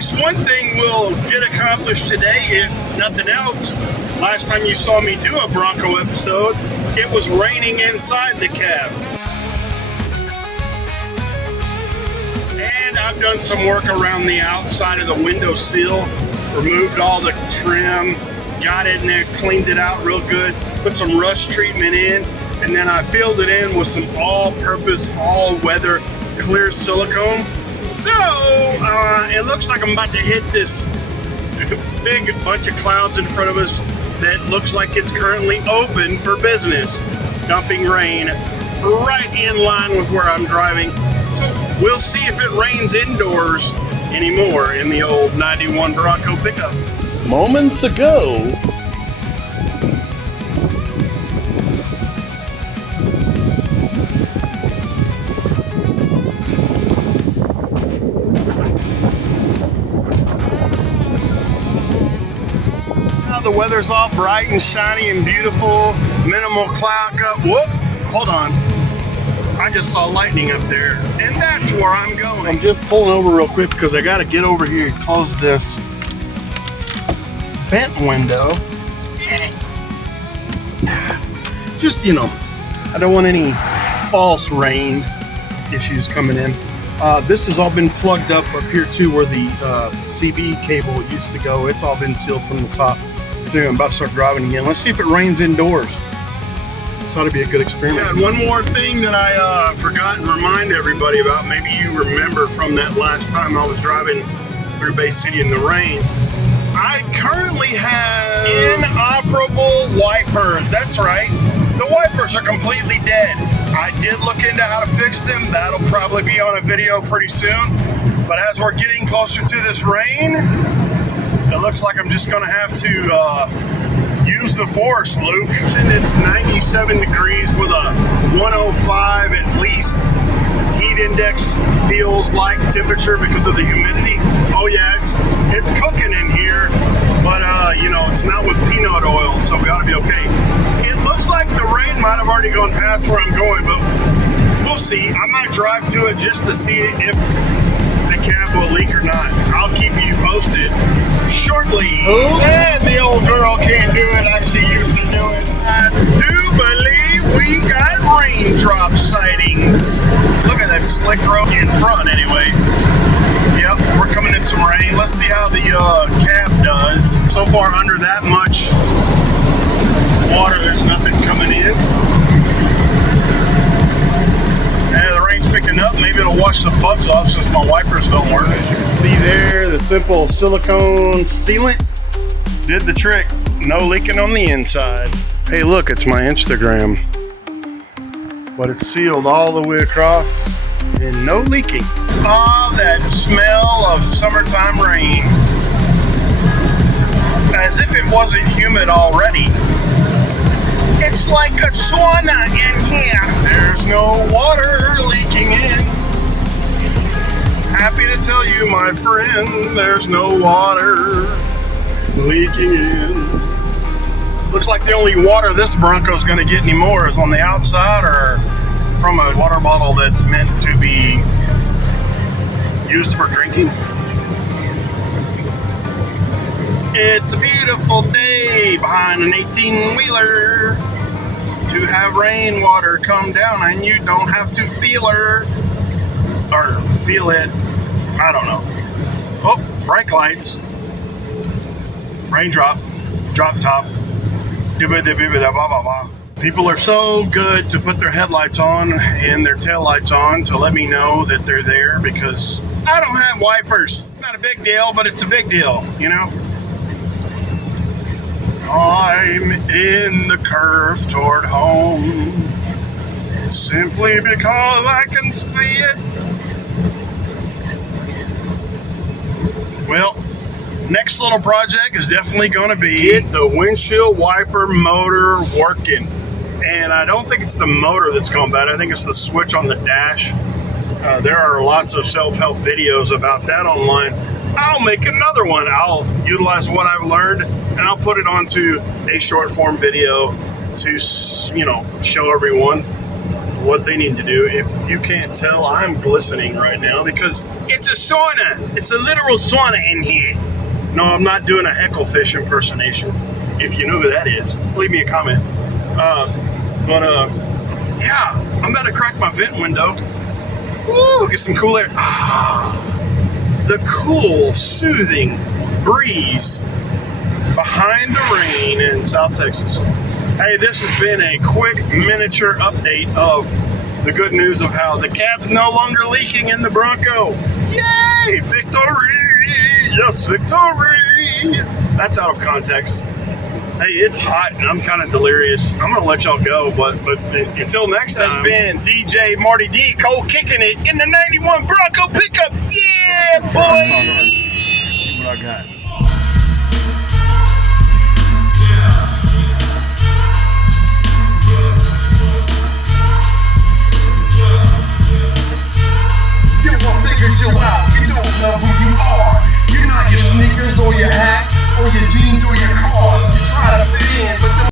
least one thing we'll get accomplished today, if nothing else. Last time you saw me do a Bronco episode, it was raining inside the cab. And I've done some work around the outside of the window sill, removed all the trim, got in there, cleaned it out real good, put some rust treatment in, and then I filled it in with some all-purpose, all-weather clear silicone. So it looks like I'm about to hit this big bunch of clouds in front of us that looks like it's currently open for business, dumping rain right in line with where I'm driving. So we'll see if it rains indoors anymore in the old 91 Bronco pickup. Moments ago, the weather's all bright and shiny and beautiful, minimal cloud cover. Whoop, hold on. I just saw lightning up there, and that's where I'm going. I'm just pulling over real quick because I got to get over here and close this vent window. Just, you know, I don't want any false rain issues coming in. This has all been plugged up here too where the CB cable used to go. It's all been sealed from the top. I'm about to start driving again. Let's see if it rains indoors. This ought to be a good experiment. Yeah, and one more thing that I forgot and remind everybody about, maybe you remember from that last time I was driving through Bay City in the rain. I currently have inoperable wipers. That's right. The wipers are completely dead. I did look into how to fix them. That'll probably be on a video pretty soon. But as we're getting closer to this rain, it looks like I'm just going to have to use the force, Luke. And it's 97 degrees with a 105 at least. Heat index feels like temperature because of the humidity. Oh yeah, it's cooking in here, but you know, it's not with peanut oil, so we ought to be okay. It looks like the rain might have already gone past where I'm going, but we'll see. I might drive to it just to see if the cab will leak or not. I'll keep you posted shortly. Who said the old girl can't do it like she used to do it? I do believe we got raindrop sightings. Look at that slick road in front anyway. Yep, we're coming in some rain. Let's see how the cab does. So far under that much water, there's nothing coming in. Yeah, the rain's picking up. Maybe it'll wash the bugs off since my wipers don't work. As you can see there, the simple silicone sealant did the trick. No leaking on the inside. Hey, look, it's my Instagram. But it's sealed all the way across and no leaking. Oh, that smell of summertime rain. As if it wasn't humid already. It's like a sauna in here. There's no water leaking in. Happy to tell you, my friend, there's no water leaking in. Looks like the only water this Bronco's gonna get anymore is on the outside or from a water bottle that's meant to be used for drinking. It's a beautiful day behind an 18-wheeler to have rainwater come down and you don't have to feel her or feel it. I don't know. Oh, brake lights. Raindrop. Drop top. People are so good to put their headlights on and their tail lights on to let me know that they're there because I don't have wipers. It's not a big deal, but it's a big deal, you know? I'm in the curve toward home simply because I can see it. Well, next little project is definitely going to be get the windshield wiper motor working. And I don't think it's the motor that's going bad. I think it's the switch on the dash. There are lots of self-help videos about that online. I'll make another one. I'll utilize what I've learned and I'll put it onto a short form video to, you know, show everyone. what they need to do. If you can't tell, I'm glistening right now because it's a sauna. It's a literal sauna in here. No, I'm not doing a hecklefish impersonation. If you know who that is, leave me a comment. Yeah, I'm about to crack my vent window. Woo, get some cool air. The cool, soothing breeze behind the rain in South Texas. Hey, this has been a quick miniature update of the good news of how the cab's no longer leaking in the Bronco. Yay! Victory! Yes, victory! That's out of context. Hey, it's hot and I'm kind of delirious. I'm gonna let y'all go, but until next time. That's been DJ Marty D. Cole kicking it in the 91 Bronco pickup. Yeah, boy! See what I got.